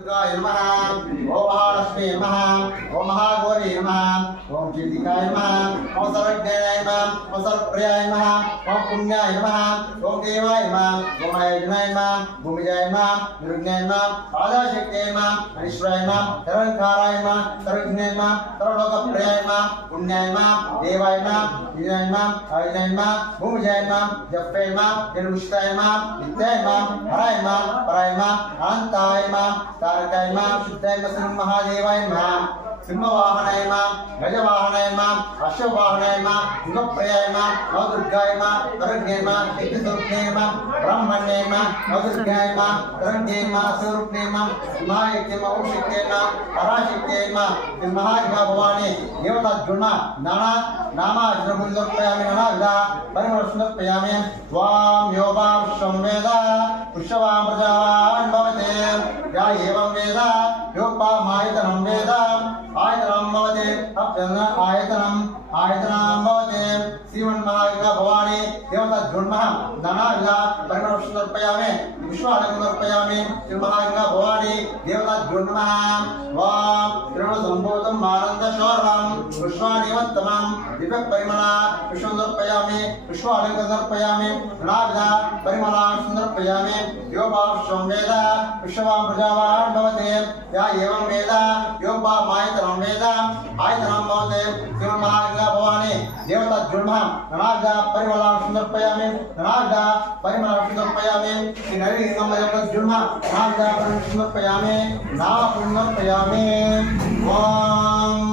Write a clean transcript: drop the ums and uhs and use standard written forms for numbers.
ओम महालक्ष्मी नमः ओम महागौरी नमः ओम चित्तिकाय नमः ओम सर्वज्ञाय नमः ओम सर्वप्रियाय नमः ओम पुण्याय नमः ओम देवाय नमः ओम आयुधाय नमः भूमिजाय नमः निर्विघ्नाय नमः आदिशक्तिये नमः अनीश्वराय नमः सर्वकाराय नमः सर्वज्ञाय नमः सर्वलोकप्रियाय नमः पुण्याय नमः देवाय नमः विजयाय नमः आयुधाय नमः भूमिजाय नमः जप्पे नमः निर्विष्टाय नमः नित्याय नमः हराय नमः पराय नमः अनंताय नमः तारकाय नमः शुद्धाय नमः महादेवाय नमः सिंहवाहनाय नमः गजवाहनाय नमः अश्ववाहनाय नमः सिंहप्रियाय नमः नवदुर्गाय नमः तरज्ञाय नमः शक्तिस्वरूपिणे नमः ब्रह्मण्ये नमः नवदुर्गाय नमः तरज्ञाय नमः स्वरूपिणे नमः सिंहायते नमः ओशक्तिये नमः पराशक्तिये नमः सिंहाय भवानी देवता गुण नाना नामाजनमुल्लपयामि नानाविधा परिमर्शनपयामि त्वां योगां संवेद पुष्यवां प्रजावान् भवते या एवं वेद योपामायतनं वेद आयतनं भवते अप्यन्न आयतनं भवते श्रीमन्महाविद्या भवानी देवता गुणमः नानाविधा परिमर्शनपयामि विश्वालकमर्पयामि श्रीमन्महाविद्या भवानी देवता गुणमः वां त्रिगुणसम्भूतं आनन्दशौर्यं पुष्पाणिवत्तमं दिव्यपरिमला विश्वसमर्पयामि विश्वालकमर्पयामि नानाविधा परिमला समर्पयामि योपां वेद विश्ववां प्रजावान् भवते या एवं वेद योपामायतनं वेद आयतनं भवते श्रीमन्महाविद्या भवानी देवता गुणमः नानाविधा परिमला समर्पयामि नानाविधा परिमला समर्पयामि श्री नरसिंह देवता गुणमः नानाविधा परिमला समर्पयामि नाम समर्पयामि ओम